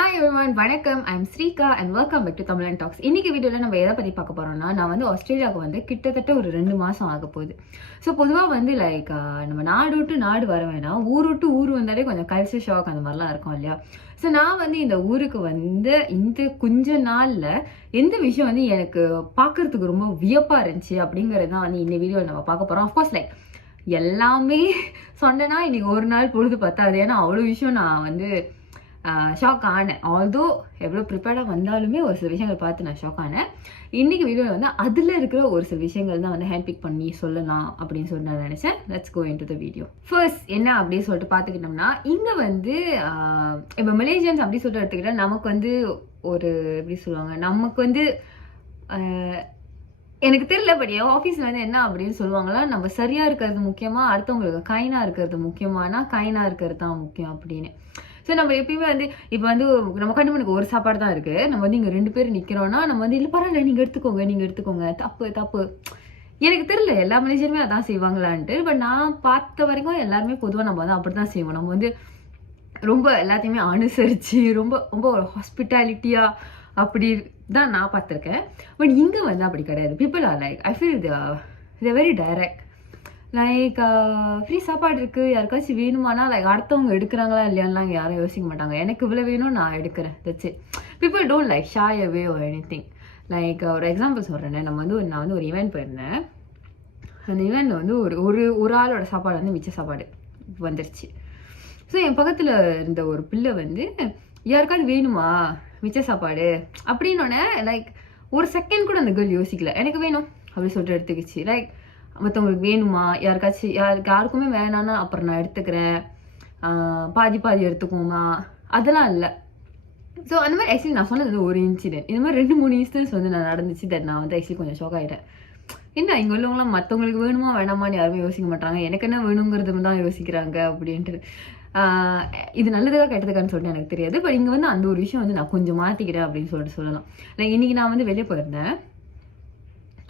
Hi everyone, வணக்கம். I am Sreeka and welcome back to Tamizhan talks. இன்னைக்கு வீடியோவில் நம்ம எதை பற்றி பார்க்க போகிறோம்னா, நான் வந்து ஆஸ்திரேலியாவுக்கு வந்து கிட்டத்தட்ட ஒரு 2 மாதம் ஆக போகுது. ஸோ பொதுவாக வந்து நம்ம நாடு விட்டு நாடு வர வேணாம், ஊர் விட்டு ஊர் வந்தாலே கொஞ்சம் கல்ச்சர் ஷாக் அந்த மாதிரிலாம் இருக்கும் இல்லையா? ஸோ நான் வந்து இந்த ஊருக்கு வந்து இந்த கொஞ்ச நாளில் எந்த விஷயம் வந்து எனக்கு பார்க்கறதுக்கு ரொம்ப வியப்பாக இருந்துச்சு அப்படிங்கிறது தான் வந்து இந்த வீடியோவில் நம்ம பார்க்க போகிறோம். அஃப்கோர்ஸ் எல்லாமே சொன்னேன்னா இன்னைக்கு ஒரு நாள் பொழுது பத்தாது. ஏன்னா அவ்வளோ விஷயம் நான் வந்து ஷாக் ஆனேன். ஆல்தோ எவ்வளோ ப்ரிப்பேர்டாக வந்தாலுமே ஒரு சில விஷயங்கள் பார்த்து நான் ஷாக் ஆனேன். இன்றைக்கி வீடியோவில் வந்து அதில் இருக்கிற ஒரு சில விஷயங்கள் தான் வந்து ஹேண்ட் பிக் பண்ணி சொல்லலாம் அப்படின்னு சொல்லி நான் நினச்சேன். Let's go into the video. First என்ன அப்படின்னு சொல்லிட்டு பார்த்துக்கிட்டோம்னா, இங்கே வந்து இப்போ மலேசியன்ஸ் அப்படி சொல்லிட்டு எடுத்துக்கிட்டால் நமக்கு வந்து ஒரு எப்படி சொல்லுவாங்க, நமக்கு வந்து எனக்கு தெரியல, பட் என் ஆஃபீஸில் வந்து என்ன அப்படின்னு சொல்லுவாங்களா, நம்ம சரியாக இருக்கிறது முக்கியமாக, அடுத்தவங்களுக்கு கைனாக இருக்கிறது முக்கியமானா கைனாக இருக்கிறது தான் முக்கியம் அப்படின்னு. ஸோ நம்ம எப்பயுமே வந்து இப்போ வந்து நம்ம கண்டுமணிக்கு ஒரு சாப்பாடு தான் இருக்குது, நம்ம வந்து இங்கே 2 பேர் நிற்கிறோன்னா நம்ம வந்து இல்லை பரவாயில்ல நீங்கள் எடுத்துக்கோங்க தப்பு எனக்கு தெரியல எல்லா மனுஷனுமே அதான் செய்வாங்களான்ட்டு. பட் நான் பார்த்த வரைக்கும் எல்லாருமே பொதுவாக நம்ம வந்து அப்படி தான் செய்வோம். நம்ம வந்து ரொம்ப எல்லாத்தையுமே அனுசரித்து ரொம்ப ரொம்ப ஒரு ஹாஸ்பிட்டாலிட்டியாக அப்படி தான் நான் பார்த்துருக்கேன். பட் இங்கே வந்து அப்படி கிடையாது. People are I feel they very direct. Free சாப்பாடு இருக்குது, யாருக்காச்சும் வேணுமானா அடுத்தவங்க எடுக்கிறாங்களா இல்லையான்லாம் யாரும் யோசிக்க மாட்டாங்க. எனக்கு இவ்வளோ வேணும், நான் எடுக்கிறேன், that's it. People don't shy away or anything. ஒரு எக்ஸாம்பிள் சொல்கிறேன். நான் வந்து ஒரு ஈவெண்ட் போயிருந்தேன். அந்த ஈவெண்ட்டில் வந்து ஒரு ஆளோட சாப்பாடு வந்து மிச்ச சாப்பாடு வந்துருச்சு. ஸோ என் பக்கத்தில் இருந்த ஒரு பிள்ளை வந்து யாருக்காவது வேணுமா மிச்ச சாப்பாடு அப்படின்னோடனே ஒரு செகண்ட் கூட அந்த கேர்ள் யோசிக்கல, எனக்கு வேணும் அப்படி சொல்லிட்டு எடுத்துக்கிச்சு. மற்றவங்களுக்கு வேணுமா, யாருக்குமே வேணான்னா அப்புறம் நான் எடுத்துக்கிறேன், பாதி எடுத்துக்கோமா, அதெல்லாம் இல்லை. ஸோ அந்த மாதிரி ஆக்சுவலி நான் சொன்னது வந்து ஒரு இன்சிடென்ட். இந்த மாதிரி 2-3 இன்சிடென்ட்ஸ் வந்து நான் நடந்துச்சு. நான் வந்து ஆக்சுவலி கொஞ்சம் ஷாக் ஆகிட்டேன். என்ன இங்கே உள்ளவங்களாம் மற்றவங்களுக்கு வேணுமா வேணாமான்னு யாருமே யோசிக்க மாட்டாங்க, எனக்கு என்ன வேணுங்கிறது தான் யோசிக்கிறாங்க அப்படின்ட்டு. இது நல்லதுக்காக கெட்டதுக்கான்னு சொல்லிட்டு எனக்கு தெரியாது. பட் இங்கே வந்து அந்த ஒரு விஷயம் வந்து நான் கொஞ்சம் மாற்றிக்கிறேன் அப்படின்னு சொல்லிட்டு சொல்லலாம். இன்றைக்கி நான் வந்து வெளியே போயிருந்தேன்,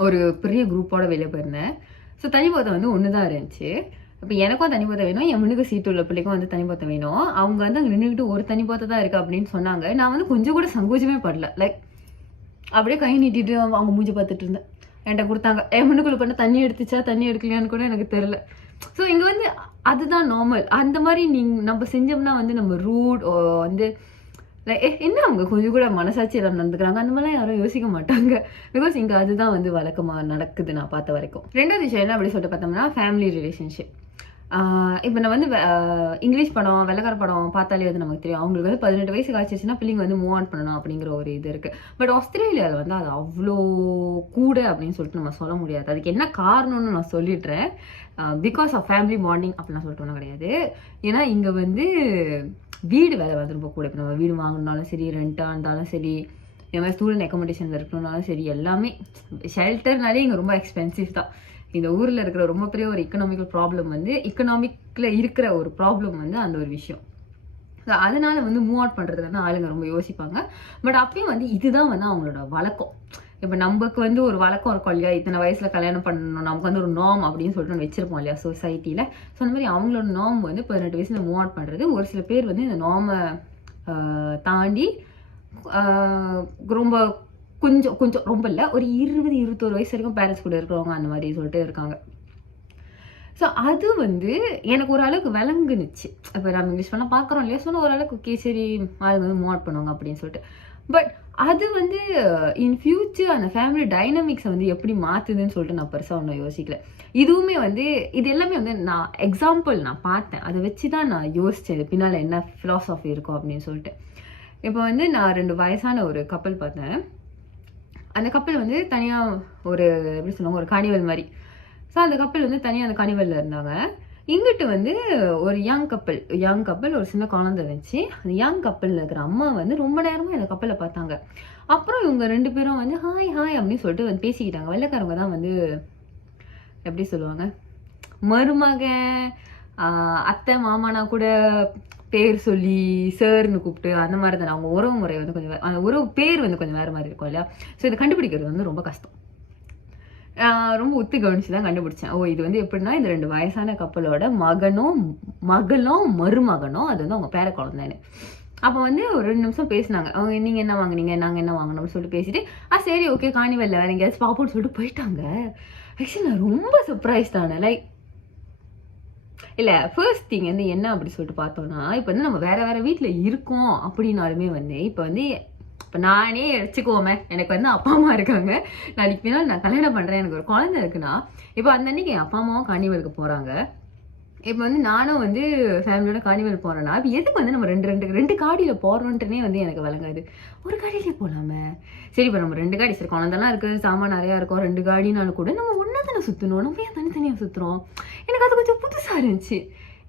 ஒரு பெரிய குரூப்போட வெளியே போயிருந்தேன். ஸோ தனிப்போத்தம் வந்து ஒன்று தான் இருந்துச்சு. இப்போ எனக்கும் தனிப்போத்தம் வேணும், என் முன்னுக்கு சீட்டு உள்ள பிள்ளைக்கும் வந்து தனிப்போத்தம் வேணும். அவங்க வந்து அங்கே நின்றுக்கிட்டு ஒரு தனிப்போத்தம் தான் இருக்குது அப்படின்னு சொன்னாங்க. நான் வந்து கொஞ்சம் கூட சங்கோஜமே படல. அப்படியே கை நீட்டிட்டு அவங்க மூஞ்சி பார்த்துட்டு இருந்தேன். என்கிட்ட கொடுத்தாங்க. என் முன்னுக்குள்ள பண்ண தண்ணி எடுக்கலையான்னு கூட எனக்கு தெரில. ஸோ இங்கே வந்து அதுதான் நார்மல். அந்த மாதிரி நம்ம செஞ்சோம்னா வந்து நம்ம ரூட் வந்து என்ன அவங்க கொஞ்சம் கூட மனசாட்சி எல்லாம் நடந்துக்கிறாங்க அந்த மாதிரிலாம் யாரும் யோசிக்க மாட்டாங்க. பிகாஸ் இங்கே அதுதான் வந்து வழக்கமாக நடக்குது நான் பார்த்த வரைக்கும். ரெண்டாவது விஷயம் என்ன அப்படி சொல்லிட்டு பார்த்தோம்னா, ஃபேமிலி ரிலேஷன்ஷிப். இப்போ நான் வந்து இங்கிலீஷ் படம், வெள்ளக்கார படம் பார்த்தாலே வந்து நமக்கு தெரியும், அவங்களுக்கு வந்து 18 வயசு காய்ச்சிச்சுன்னா பிள்ளைங்க வந்து மூவ் ஆன் பண்ணணும் அப்படிங்கிற ஒரு இது இருக்குது. பட் ஆஸ்திரேலியாவில் வந்து அது அவ்வளோ கூட அப்படின்னு சொல்லிட்டு நம்ம சொல்ல முடியாது. அதுக்கு என்ன காரணம்னு நான் சொல்லிடுறேன். பிகாஸ் ஆஃப் ஃபேமிலி பாண்டிங் அப்படிலாம் சொல்லிட்டு ஒன்றும் கிடையாது. ஏன்னா இங்கே வந்து வீடு வேலை வந்து ரொம்ப கூட. இப்போ நம்ம வீடு வாங்கினாலும் சரி, ரெண்ட்டாக இருந்தாலும் சரி, இந்த மாதிரி ஸ்டூடெண்ட் அக்கோமடேஷனில் இருக்கணும்னாலும் சரி, எல்லாமே ஷெல்டர்னாலே இங்கே ரொம்ப எக்ஸ்பென்சிவ் தான். இந்த ஊரில் இருக்கிற ரொம்ப பெரிய ஒரு எக்கனாமிக்கல் ப்ராப்ளம் வந்து எக்கனாமிக்கில் இருக்கிற ஒரு ப்ராப்ளம் வந்து அந்த ஒரு விஷயம். ஸோ அதனால் வந்து மூவ் அவுட் பண்ணுறது வந்து ஆளுங்க ரொம்ப யோசிப்பாங்க. பட் அப்பயும் வந்து இதுதான் வந்து அவங்களோட வழக்கம். இப்போ நமக்கு வந்து ஒரு வழக்கம் இருக்கும் இல்லையா, இத்தனை வயசில் கல்யாணம் பண்ணணும், நமக்கு வந்து ஒரு நார்ம் அப்படின்னு சொல்லிட்டு ஒன்று வச்சிருப்போம் இல்லையா சொசைட்டியில். ஸோ அந்த மாதிரி அவங்களோட நார்ம் வந்து 18 வயசில் மூவ் அவுட் பண்ணுறது. ஒரு சில பேர் வந்து இந்த நார்மை தாண்டி ரொம்ப கொஞ்சம் ரொம்ப இல்லை, ஒரு 20-21 வயசு வரைக்கும் பேரண்ட்ஸ் கூட இருக்கிறவங்க அந்த மாதிரி சொல்லிட்டு இருக்காங்க. ஸோ அது வந்து எனக்கு ஓரளவுக்கு விளங்குனுச்சு. இப்போ நம்ம இங்கிலீஷ் பண்ணால் பார்க்குறோம் இல்லையா, சொன்னால் ஓரளவுக்கு ஓகே சரி ஆளுங்க வந்து மூவ் அவுட் பண்ணுவாங்க அப்படின்னு சொல்லிட்டு. பட் அது வந்து இன் ஃபியூச்சர் அந்த ஃபேமிலி டைனமிக்ஸை வந்து எப்படி மாற்றுதுன்னு சொல்லிட்டு நான் பெருசாக ஒன்றும் யோசிக்கல. இதுவுமே வந்து இது எல்லாமே வந்து நான் எக்ஸாம்பிள் நான் பார்த்தேன், அதை வச்சு தான் நான் யோசித்தேன் இது பின்னால் என்ன ஃபிலாசபி இருக்கும் அப்படின்னு சொல்லிட்டு. இப்போ வந்து நான் 2 வயசான ஒரு கப்பல் பார்த்தேன். அந்த கப்பல் வந்து தனியாக ஒரு எப்படி சொல்லுவாங்க, ஒரு கார்னிவல் மாதிரி. ஸோ அந்த கப்பல் வந்து தனியாக அந்த கார்னிவலில் இருந்தாங்க. இங்கிட்டு வந்து ஒரு யங் கப்பல் ஒரு சின்ன குழந்தை இருந்துச்சு. அந்த யங் கப்பலில் இருக்கிற அம்மா வந்து ரொம்ப நேரமாக அந்த கப்பலை பார்த்தாங்க. அப்புறம் இவங்க 2 பேரும் வந்து ஹாய் அப்படின்னு சொல்லிட்டு வந்து பேசிக்கிட்டாங்க. வெள்ளைக்காரங்க தான் வந்து எப்படி சொல்லுவாங்க, மருமகன் அத்தை மாமானா கூட பேர் சொல்லி சார்னு கூப்பிட்டு அந்த மாதிரி தானே அவங்க உறவு முறை வந்து கொஞ்சம் அந்த உறவு பேர் வந்து கொஞ்சம் வேறு மாதிரி இருக்கும் இல்லையா. ஸோ இதை கண்டுபிடிக்கிறது வந்து ரொம்ப கஷ்டம். ரொம்ப ஒத்து கவனிச்சு தான் கண்டுபிடிச்சேன். இது வந்து எப்படின்னா, இந்த 2 வயசான கப்பலோட மகனும் மருமகனும் அது வந்து அவங்க பேர குழந்தைன்னு. அப்போ வந்து ஒரு 2 நிமிஷம் பேசினாங்க. அவங்க நீங்க என்ன வாங்குனீங்க? நாங்க என்ன வாங்குனோம் அப்படின்னு சொல்லிட்டு பேசிட்டு, சரி ஓகே கார்னிவல்ல வேற எங்கேயாச்சும் பார்ப்போம்னு சொல்லிட்டு போயிட்டாங்க. ஆக்சுவலி நான் ரொம்ப சர்ப்ரைஸ்ட் ஆனேன். லைக் இல்ல ஃபர்ஸ்ட் திங் வந்து என்ன அப்படி சொல்லிட்டு பார்த்தோம்னா, இப்ப வந்து நம்ம வேற வேற வீட்ல இருக்கோம் அப்படின்னாலுமே வந்து, இப்ப வந்து இப்ப நானே வச்சுக்கோமே, எனக்கு வந்து அப்பா, அம்மா இருக்காங்க. நாளைக்கு பின்னாடி நான் கல்யாணம் பண்றேன். எனக்கு ஒரு குழந்தை இருக்குன்னா, இப்ப அந்த அன்னைக்கு என் அப்பா, அம்மாவும் கார்னிவலுக்கு போறாங்க. இப்ப வந்து நானும் வந்து ஃபேமிலியோட கார்னிவல் போறேன்னா, இப்ப எதுக்கு வந்து நம்ம 2 காடியில போறோன்ட்டுனே வந்து எனக்கு விளங்காது. ஒரு காடியிலே போலாமே. சரி இப்ப நம்ம 2 காடி சரி குழந்தலாம் இருக்கு, சாமான் நெறையா இருக்கும். 2 காடினாலும் கூட நம்ம ஒண்ணா தானே சுத்தணும். நம்ம ஏன் தனித்தனியா சுத்துறோம்? எனக்கு அது கொஞ்சம் புதுசா இருந்துச்சு.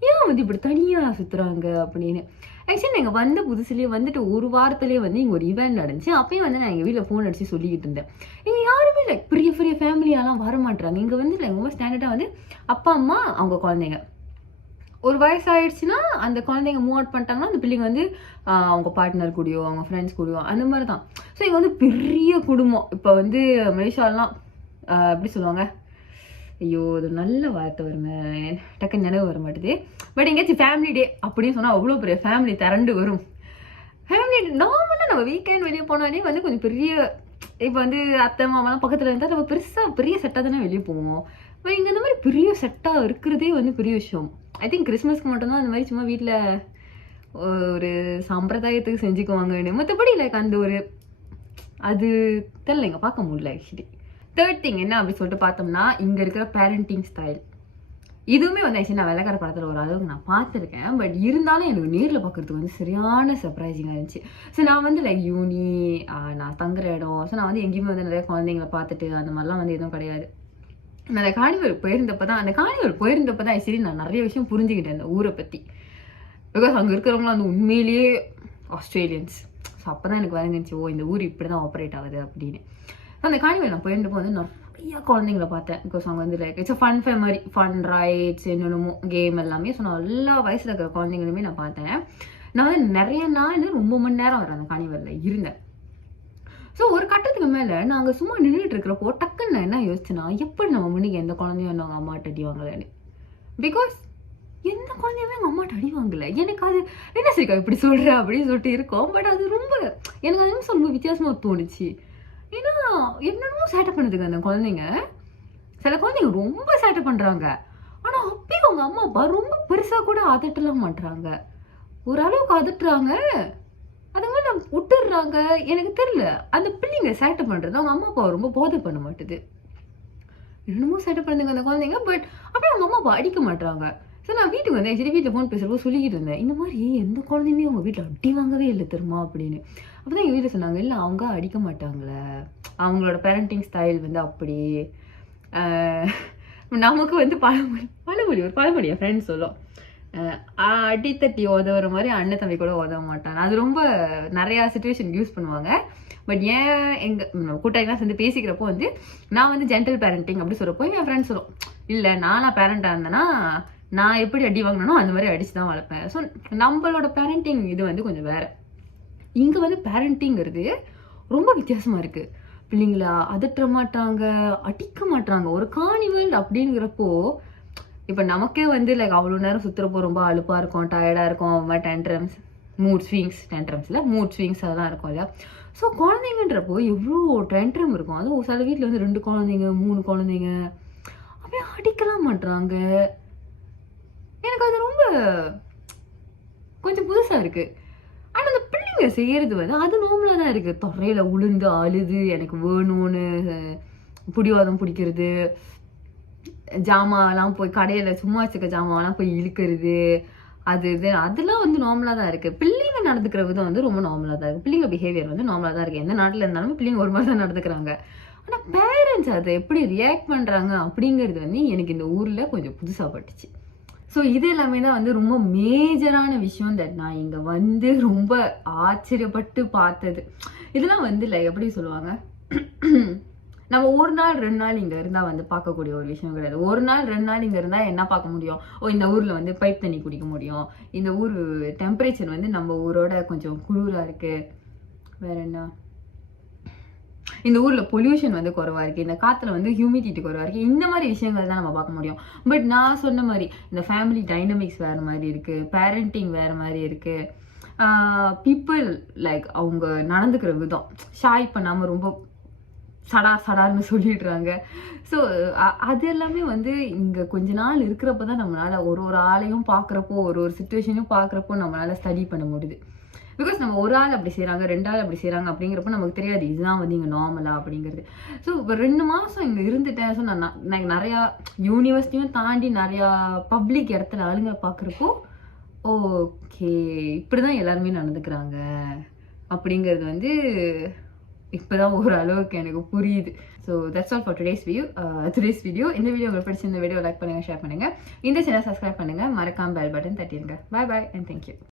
ஏன் வந்து இப்படி தனியா சுத்துறாங்க அப்படின்னு. ஆக்சுவலி நாங்க வந்த புதுசுலயே வந்துட்டு 1 வாரத்திலேயே வந்து இங்க ஒரு ஈவென்ட் நடந்துச்சு. அப்பயும் வந்து நான் எங்க வீட்ல ஃபோன் அடிச்சு சொல்லிக்கிட்டு இருந்தேன். இங்க யாருமே லைக் பெரிய பெரிய ஃபேமிலியாலாம் வரமாட்றாங்க. இங்க வந்து லைக் ரொம்ப ஸ்டாண்டர்டா வந்து அப்பா, அம்மா, அவங்க குழந்தைங்க. ஒரு வயசாயிடுச்சுன்னா, அந்த குழந்தைங்க மூவ் அவுட் பண்ணிட்டாங்கன்னா, அந்த பிள்ளைங்க வந்து அவங்க பார்ட்னர் கூடயோ, அவங்க ஃப்ரெண்ட்ஸ் கூடயோ அந்த மாரி தான். ஸோ இங்க வந்து பெரிய குடும்பம். இப்ப வந்து மலேசியாலலாம் எப்படி சொல்லுவாங்க? ஐயோ! அது நல்ல வார்த்தை வருங்க. டக்குன்னு நினைவு வர மாட்டுது. பட் எங்கேயாச்சும் ஃபேமிலி டே அப்படின்னு சொன்னா அவ்ளோ பெரிய ஃபேமிலி திரண்டு வரும். ஃபேமிலி நார்மலா நம்ம வீக்கெண்ட் வெளிய போனாலே வந்து கொஞ்சம் பெரிய இப்ப வந்து அத்தை, மாமாலாம் பக்கத்துல இருந்தா நம்ம பெருசா பெரிய செட்டா தானே வெளிய போவோம். பட் இங்க இந்த மாரி பெரிய செட்டா இருக்கிறதே வந்து பெரிய விஷயம். ஐ திங்க் கிறிஸ்மஸ்க்கு மட்டும் தான் அந்த மாரி சும்மா வீட்ல ஒரு சம்பிரதாயத்துக்கு செஞ்சுக்குவாங்கன்னு. மத்தபடி லைக் அந்த ஒரு அது தெரியலங்க பார்க்க முடியல ஆக்சுவலி. 3rd திங் என்ன அப்படி சொல்லிட்டு பார்த்தோம்னா, இங்க இருக்கிற பேரண்டிங் ஸ்டைல். இதுவுமே வந்து ஆக்சுவலி நான் வெள்ளைக்கார படத்துல ஒரு அளவுக்கு நான் பார்த்துருக்கேன். பட் இருந்தாலும் எனக்கு நேர்ல பார்க்கறதுக்கு வந்து சரியான சர்ப்ரைசிங்கா இருந்துச்சு. ஸோ நான் வந்து லைக் யூனி, நான் தங்குற இடம், ஸோ நான் வந்து எங்கேயுமே வந்து நிறைய குழந்தைங்கள பார்த்துட்டு அந்த மாதிரிலாம் வந்து எதுவும் கிடையாது. நான் அந்த கார்னிவல் போயிருந்தப்ப தான் ஆக்சுவலி நான் நிறைய விஷயம் புரிஞ்சுக்கிட்டேன் இந்த ஊரை பத்தி. பிகாஸ் அங்க இருக்கிறவங்களாம் வந்து உண்மையிலேயே ஆஸ்திரேலியன்ஸ். ஸோ அப்பதான் எனக்கு விளங்குச்சு, ஓ இந்த ஊர் இப்படிதான் ஆப்ரேட் ஆகுது அப்படின்னு. அந்த கார்னிவல் நான் போயிருந்தப்போ வந்து நிறைய குழந்தைங்கள பார்த்தேன். பிகாஸ் அவங்க வந்து like it's fun family, fun rides, என்னென்னமோ கேம் எல்லாமே. ஸோ நான் எல்லா வயசுல இருக்கிற குழந்தைங்களுமே நான் பார்த்தேன். நான் வந்து நிறைய நாள் ரொம்ப மணி நேரம் வர அந்த கார்னிவல்ல இருந்தேன். ஸோ ஒரு கட்டத்துக்கு மேல நாங்க சும்மா நின்றுட்டு இருக்கிறப்போ டக்குன்னு நான் என்ன யோசிச்சேன்னா, எப்படி நம்ம முன்னுக்கு எந்த குழந்தையும் அவங்க அம்மாட்ட அடி வாங்கலன்னு. பிகாஸ் எந்த குழந்தையுமே எங்க அம்மாட்ட அடி வாங்கல. எனக்கு அது என்ன சரிக்கா இப்படி சொல்ற அப்படின்னு சொல்லிட்டு இருக்கோம். பட் அது ரொம்ப எனக்கு அது சொல்லும்போது வித்தியாசமா தோணுச்சு. ஏன்னா என்னென்னமோ சேட்டை பண்ணுதுங்க அந்த குழந்தைங்க. சில குழந்தைங்க ரொம்ப சேட்டை பண்றாங்க. ஆனா அப்பயும் அவங்க அம்மா அப்பா ரொம்ப பெருசா கூட அதட்டலாம் மாட்றாங்க. ஓரளவுக்கு அதட்டுறாங்க. அது மாதிரி நான் விட்டுடுறாங்க. எனக்கு தெரியல. அந்த பிள்ளைங்க சேட்டை பண்றது அவங்க அம்மா அப்பா ரொம்ப போதை பண்ண மாட்டுது. என்னமோ சேட்டை பண்ணுதுங்க அந்த குழந்தைங்க. பட் அப்படியே அவங்க அம்மா அப்பா அடிக்க மாட்றாங்க. ஸோ நான் வீட்டுக்கு வந்தேன். சரி வீட்டில் ஃபோன் பேசுறப்போ சொல்லிக்கிட்டு இருந்தேன். இந்த மாதிரி எந்த குழந்தையுமே அவங்க வீட்டில் அடி வாங்கவே இல்லை தெரியுமா அப்படின்னு. அப்பதான் எங்க வீட்டில் சொன்னாங்க, இல்லை அவங்க அடிக்க மாட்டாங்களே, அவங்களோட பேரண்டிங் ஸ்டைல் வந்து அப்படி. நமக்கு வந்து ஒரு பழமொழி என் ஃப்ரெண்ட் சொல்லும், அடித்தட்டி உதவுற மாதிரி அண்ணன் தம்பி கூட உதவ மாட்டாங்க. அது ரொம்ப நிறையா சுச்சுவேஷன் யூஸ் பண்ணுவாங்க. பட் ஏன் எங்கள் கூட்டாளிலாம் சேர்ந்து பேசிக்கிறப்போ வந்து நான் வந்து ஜென்டல் பேரண்டிங் அப்படி சொல்கிறப்போ என் ஃப்ரெண்ட் சொல்லும், இல்லை நானாக பேரண்டாக இருந்தேன்னா நான் எப்படி அடி வாங்கினோ அந்த மாதிரி அடிச்சு தான் வளர்ப்பேன். ஸோ நம்மளோட பேரண்டிங் இது வந்து கொஞ்சம் வேற. இங்கே வந்து பேரண்டிங்கிறது ரொம்ப வித்தியாசமாக இருக்குது. பிள்ளைங்கள அதட்ட மாட்டாங்க, அடிக்க மாட்டாங்க. ஒரு கார்னிவல் அப்படிங்கிறப்போ இப்போ நமக்கே வந்து லைக் அவ்வளோ நேரம் சுற்றுறப்போ ரொம்ப அலுப்பாக இருக்கும், டயர்டாக இருக்கும், மாதிரி டென்ட்ரம்ஸ், மூட் ஸ்விங்ஸ் அதெல்லாம் இருக்கும் இல்லையா. ஸோ குழந்தைங்கன்றப்போ எவ்வளோ டென்ட்ரம் இருக்கும். அதுவும் சில வீட்டில் வந்து 2 குழந்தைங்க 3 குழந்தைங்க அப்படியே அடிக்கலாம் மாட்டுறாங்க. எனக்கு அது ரொம்ப கொஞ்சம் புதுசாக இருக்குது. ஆனால் அந்த பிள்ளைங்க செய்கிறது வந்து அது நார்மலாக தான் இருக்குது. தொறையில் உளுந்து அழுது எனக்கு வேணும்னு பிடிவாதம் பிடிக்கிறது, ஜாமான்லாம் போய் கடையில் சும்மா வச்சுக்க ஜாமான்லாம் போய் இழுக்கிறது, அது இது அதெல்லாம் வந்து நார்மலாக தான் இருக்குது. பிள்ளைங்க நடந்துக்கிற விதம் வந்து ரொம்ப நார்மலாக தான் இருக்குது. பிள்ளைங்க பிஹேவியர் வந்து நார்மலாக தான் இருக்குது. எந்த நாட்டில் இருந்தாலும் பிள்ளைங்க ஒரு மாதிரி தான் நடந்துக்கிறாங்க. ஆனால் பேரண்ட்ஸ் அதை எப்படி ரியாக்ட் பண்ணுறாங்க அப்படிங்கிறது வந்து எனக்கு இந்த ஊரில் கொஞ்சம் புதுசாக பட்டுச்சு. ஸோ இது எல்லாமே தான் வந்து ரொம்ப மேஜரான விஷயம் தட் நான் இங்கே வந்து ரொம்ப ஆச்சரியப்பட்டு பார்த்தது. இதெல்லாம் வந்து லைக் எப்படி சொல்லுவாங்க, நம்ம 1 நாள் 2 நாள் இங்கே இருந்தால் வந்து பார்க்கக்கூடிய ஒரு விஷயம் கிடையாது. 1 நாள் 2 நாள் இங்கே இருந்தால் என்ன பார்க்க முடியும்? இந்த ஊரில் வந்து பைப் தண்ணி குடிக்க முடியும், இந்த ஊர் டெம்பரேச்சர் வந்து நம்ம ஊரோட கொஞ்சம் குளிராக இருக்குது, வேற என்ன, இந்த ஊரில் பொல்யூஷன் வந்து குறைவாக இருக்குது, இந்த காற்றுல வந்து ஹியூமிடிட்டி குறைவாக இருக்குது, இந்த மாதிரி விஷயங்கள் தான் நம்ம பார்க்க முடியும். பட் நான் சொன்ன மாதிரி இந்த ஃபேமிலி டைனமிக்ஸ் வேறு மாதிரி இருக்குது, பேரண்டிங் வேறு மாதிரி இருக்குது. பீப்புள் லைக் அவங்க நடந்துக்கிற விதம் ஷாய் பண்ணாமல் ரொம்ப சடார்னு சொல்லிடுறாங்க. ஸோ அது எல்லாமே வந்து இங்கே கொஞ்ச நாள் இருக்கிறப்ப தான் நம்மளால் ஒரு ஆளையும் பார்க்குறப்போ ஒரு சுச்சுவேஷனையும் பார்க்குறப்போ நம்மளால் ஸ்டடி பண்ண முடியுது. பிகாஸ் நம்ம ஒரு ஆள் அப்படி செய்கிறாங்க 2 ஆள் அப்படி செய்கிறாங்க அப்படிங்கிறப்ப நமக்கு தெரியாது இதுதான் வந்து இங்கே நார்மலா அப்படிங்கிறது. ஸோ இப்போ 2 மாதம் இங்கே இருந்துட்டேன். ஸோ நான் நிறையா யூனிவர்சிட்டியும் தாண்டி நிறையா பப்ளிக் இடத்துல ஆளுங்க பார்க்குறப்போ ஓகே இப்படி தான் எல்லாருமே நடந்துக்கிறாங்க அப்படிங்கிறது வந்து இப்போதான் ஓரளவுக்கு எனக்கு புரியுது. So that's all for today's video. இந்த வீடியோ உங்களுக்கு பிடிச்சிருந்த வீடியோ லைக் பண்ணுங்கள், ஷேர் பண்ணுங்கள். இந்த சேனல் சப்ஸ்கிரைப் பண்ணுங்கள், மறக்காம பெல் பட்டன் தட்டிடுங்க. Bye and thank you.